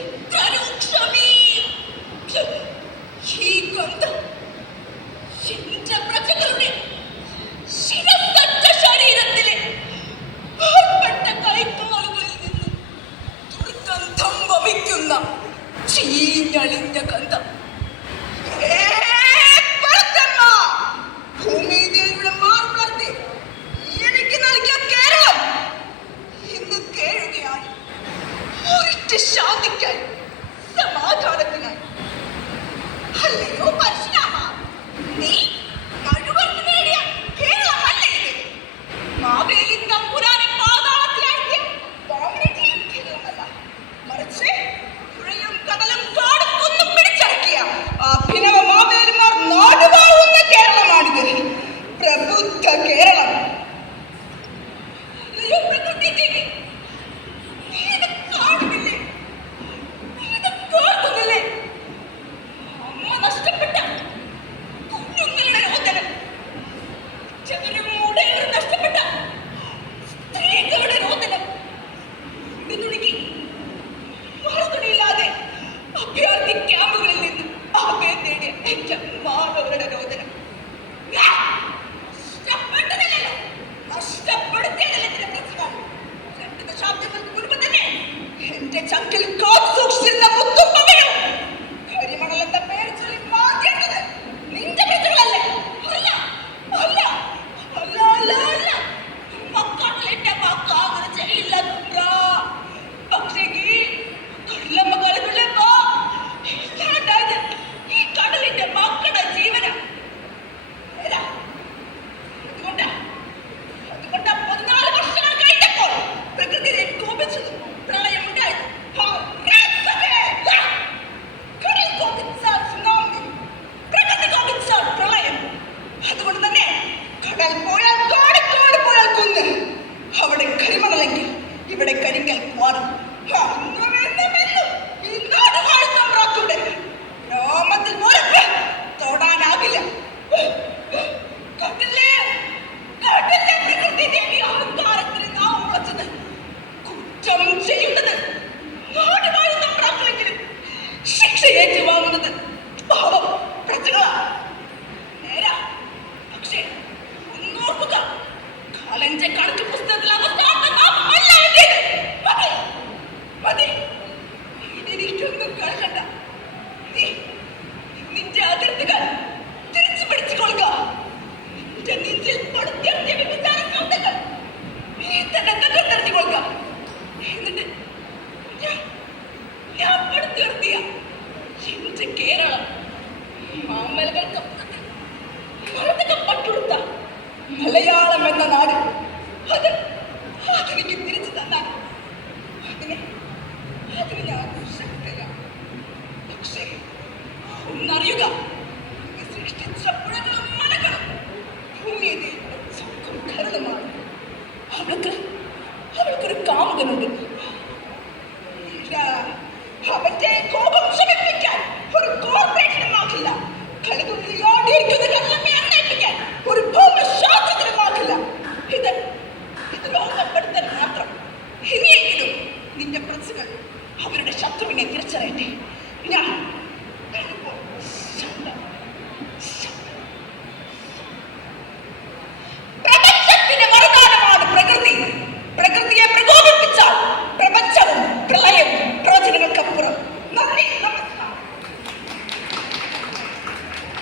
Traga um ಶಾಂತಿಗೆ ಸಮಾಧಾನಕ್ಕೆ ಅಲ್ಲಿಯೂ ಪರಶುರಾಮ ನೀ മലയാളം എന്ന നാട് അത് അതെനിക്ക് തിരിച്ചു തന്നാൽ അതിനെ അതിനെ ആഘോഷിക്കും Have a day, go